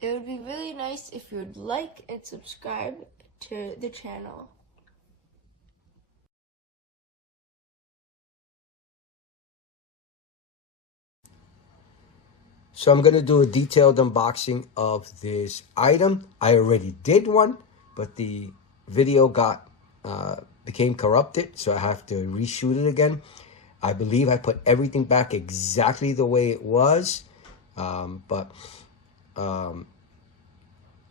It would be really nice if you would like and subscribe to the channel. So I'm going to do a detailed unboxing of this item. I already did one, but the video became corrupted, so I have to reshoot it again. I believe I put everything back exactly the way it was,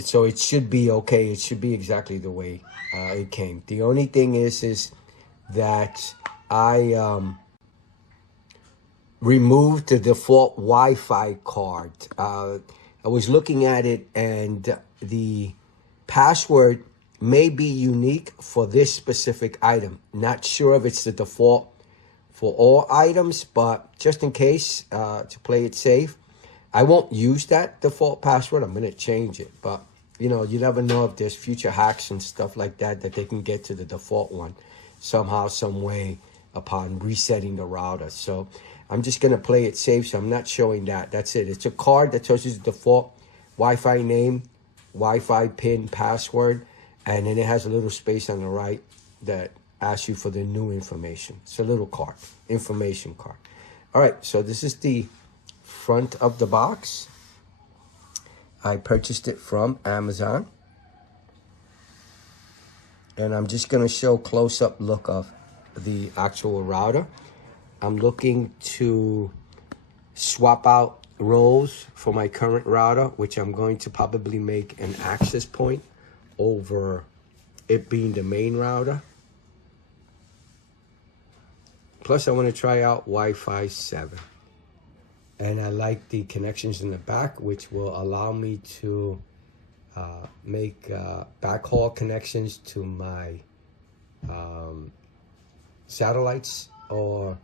so it should be okay. It should be exactly the way it came. The only thing is that I removed the default Wi-Fi card. I was looking at it, and the password may be unique for this specific item. Not sure if it's the default for all items, but just in case, to play it safe, I won't use that default password. I'm going to change it, but you know, you never know if there's future hacks and stuff like that they can get to the default one somehow, some way upon resetting the router. So I'm just going to play it safe, so I'm not showing that. That's it. It's a card that tells you the default Wi-Fi name, Wi-Fi pin, password, and then it has a little space on the right that asks you for the new information. It's a little card, information card. All right, so this is the front of the box. I purchased it from Amazon. And I'm just going to show close-up look of the actual router. I'm looking to swap out rows for my current router, which I'm going to probably make an access point over it being the main router. Plus, I want to try out Wi-Fi 7. And I like the connections in the back, which will allow me to make backhaul connections to my satellites or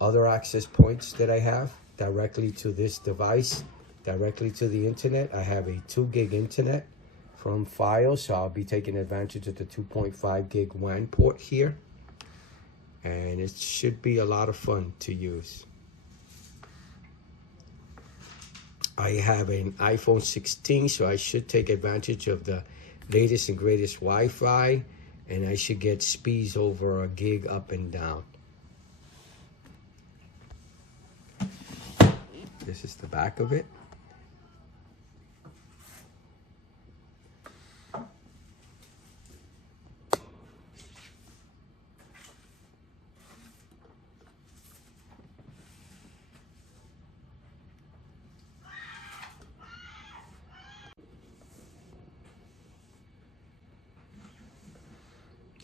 other access points that I have directly to this device, directly to the internet. I have a 2 gig internet from Fios, so I'll be taking advantage of the 2.5 gig WAN port here. And it should be a lot of fun to use. I have an iPhone 16, so I should take advantage of the latest and greatest Wi-Fi, and I should get speeds over a gig up and down. This is the back of it.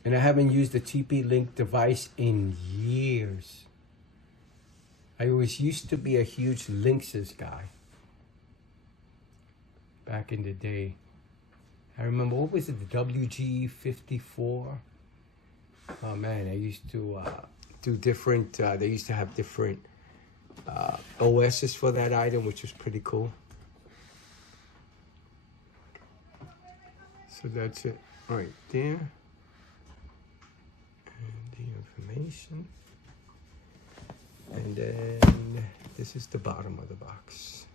And I haven't used the TP-Link device in years. I always used to be a huge Linksys guy back in the day. I remember, what was it, the WG54? Oh man, I used to do different, they used to have different OSs for that item, which was pretty cool. So that's it right there. Information, and then this is the bottom of the box.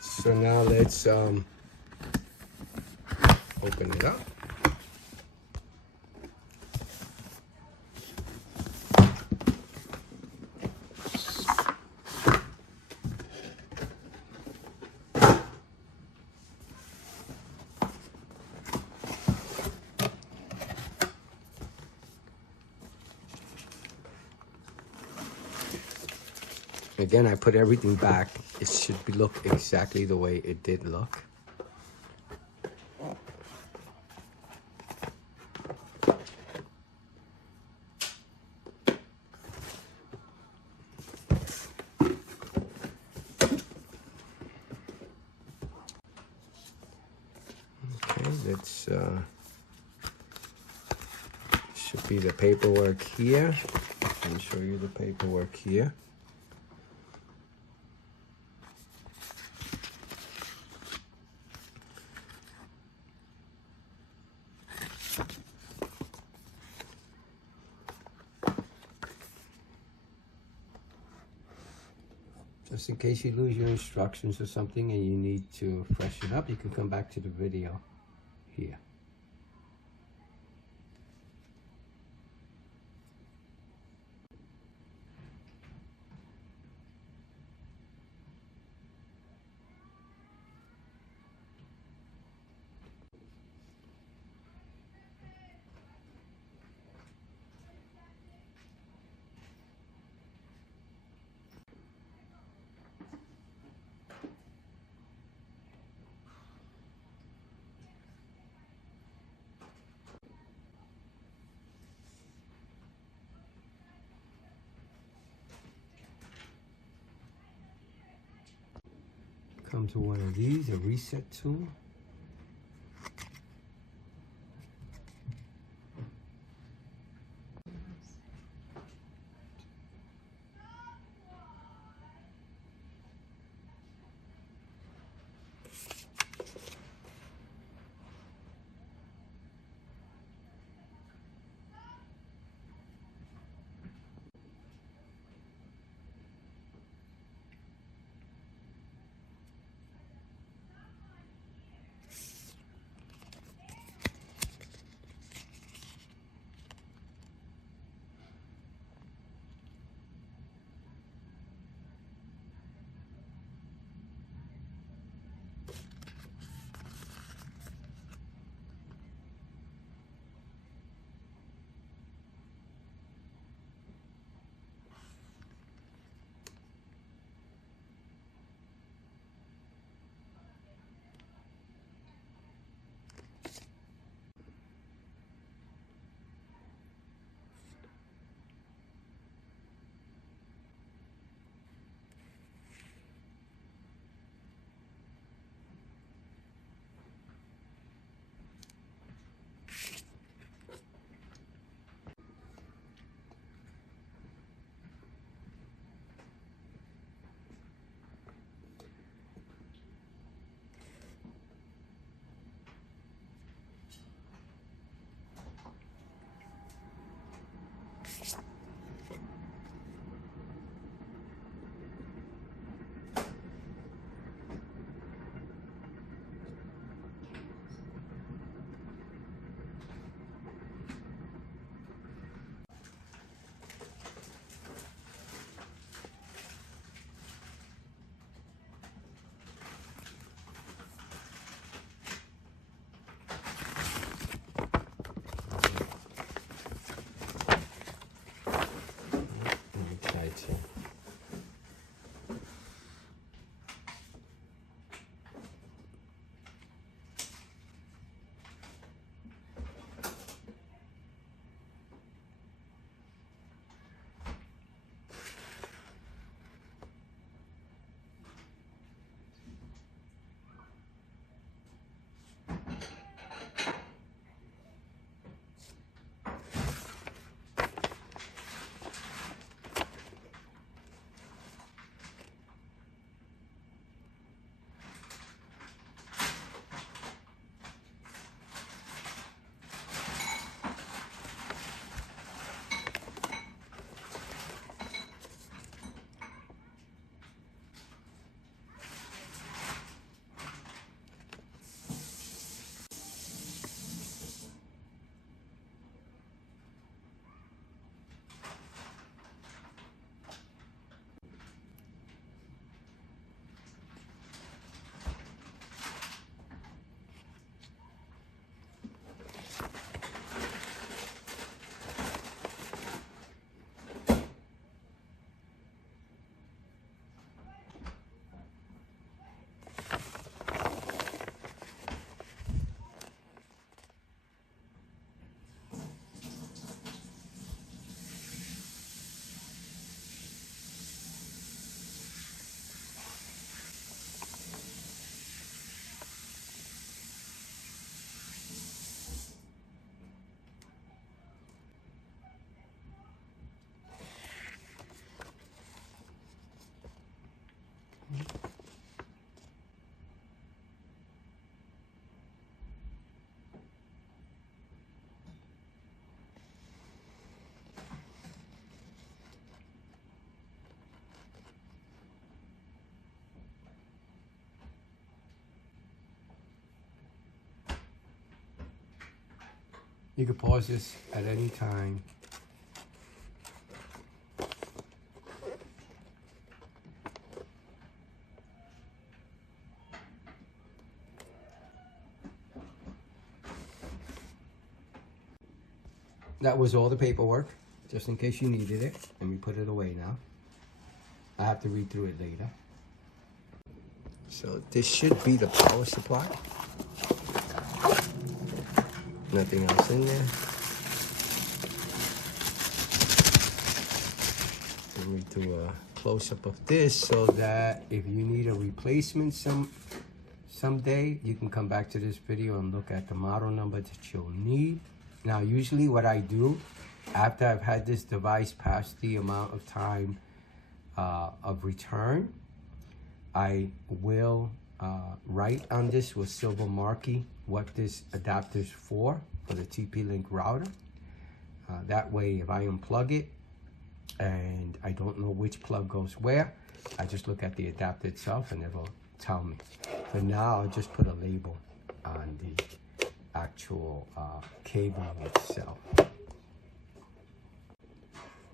So now let's open it up. Again, I put everything back. It should look exactly the way it did look. Okay, let's should be the paperwork here. I'll show you the paperwork here. Just in case you lose your instructions or something and you need to freshen up, you can come back to the video here. Comes with one of these, a reset tool. You can pause this at any time. That was all the paperwork, just in case you needed it. Let me put it away now. I have to read through it later. So this should be the power supply. Nothing else in there. Let me do a close-up of this so that if you need a replacement someday, you can come back to this video and look at the model number that you'll need. Now, usually what I do after I've had this device past the amount of time of return, I will write on this with silver marquee what this adapter is for the TP-Link router. That way, if I unplug it and I don't know which plug goes where, I just look at the adapter itself and it will tell me. For now, I'll just put a label on the actual cable itself.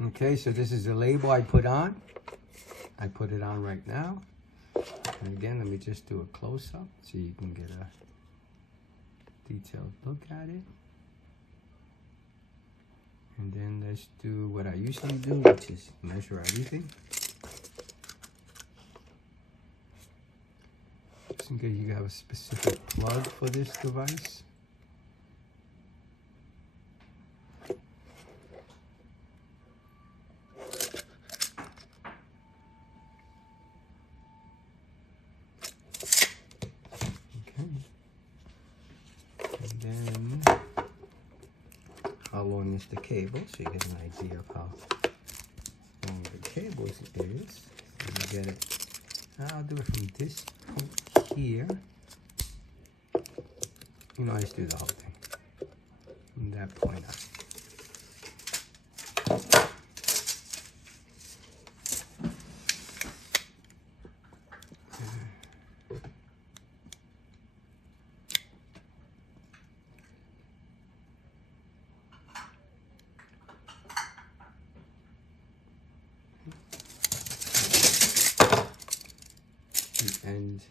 Okay, so this is the label I put on. I put it on right now. And again, let me just do a close-up so you can get a detailed look at it. And then let's do what I usually do, which is measure everything. Just in case you have a specific plug for this device. How long is the cable, so you get an idea of how long the cable is. You get it. I'll do it from this point here. You know, I just do the whole thing from that point on. End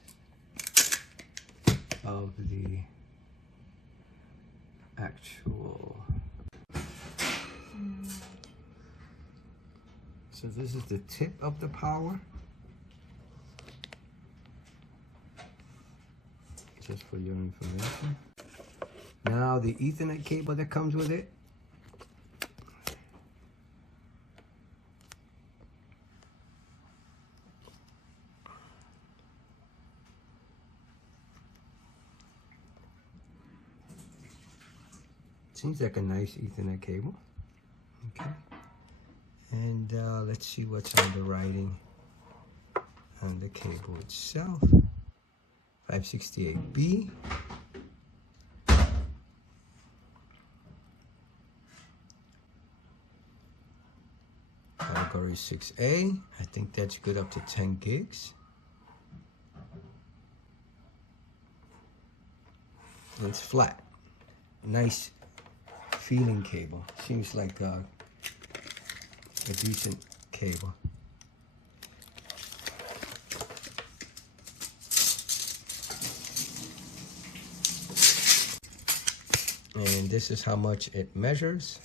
of the actual. So this is the tip of the power. Just for your information. Now the Ethernet cable that comes with it. Seems like a nice Ethernet cable. Okay. And let's see what's on the writing on the cable itself. 568B. Category 6A. I think that's good up to 10 gigs. And it's flat. Nice feeling cable. Seems like a decent cable. And this is how much it measures.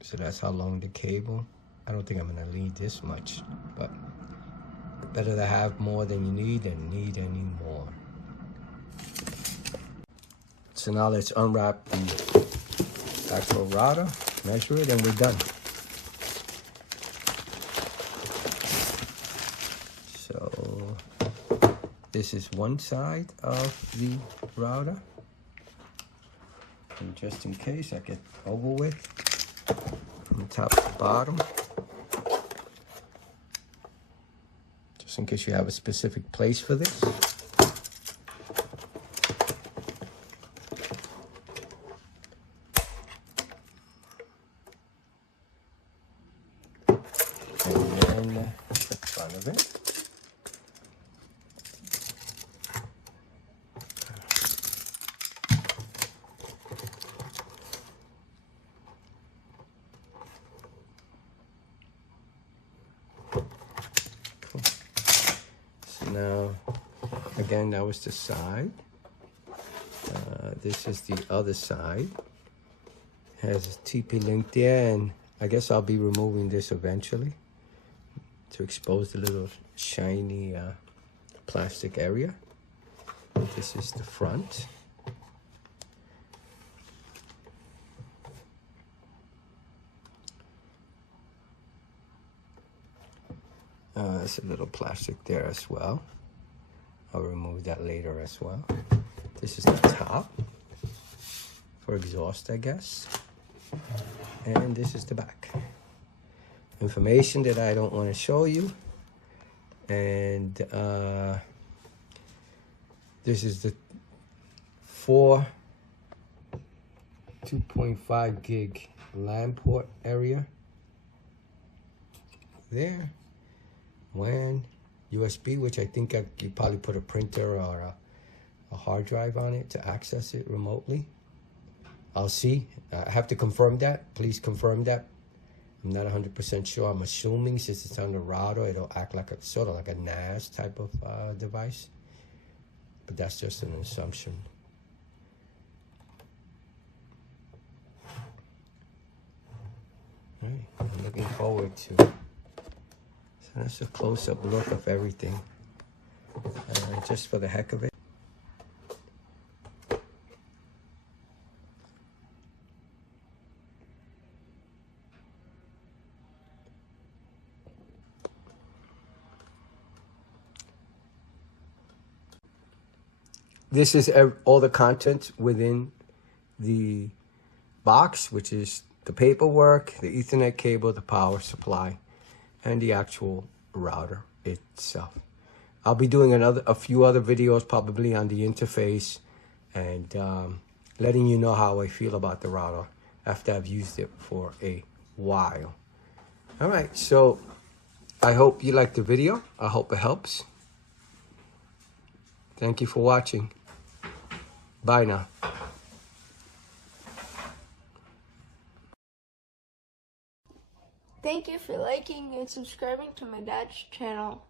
So that's how long the cable. I don't think I'm gonna need this much, but better to have more than you need than need any more. So now let's unwrap the actual router, measure it, and we're done. So this is one side of the router. And just in case I get over with, from top to bottom. Just in case you have a specific place for this. The front of it. Now, again, that was the side. This is the other side. Has a TP-Link there, and I guess I'll be removing this eventually to expose the little shiny plastic area. This is the front. There's a little plastic there as well. I'll remove that later as well. This is the top for exhaust, I guess. And this is the back. Information that I don't want to show you. And this is the 2.5 gig LAN port area. There. WAN, USB, which I think you probably put a printer or a hard drive on it to access it remotely. I'll see. I have to confirm that. Please confirm that. I'm not 100% sure. I'm assuming since it's on the router, it'll act like a sort of like a NAS type of device. But that's just an assumption. All right. I'm looking forward to. So that's a close-up look of everything. Just for the heck of it. This is all the content within the box, which is the paperwork, the Ethernet cable, the power supply, and the actual router itself. I'll be doing a few other videos probably on the interface and letting you know how I feel about the router after I've used it for a while. All right, so I hope you liked the video. I hope it helps. Thank you for watching. Bye now. Thank you for liking and subscribing to my dad's channel.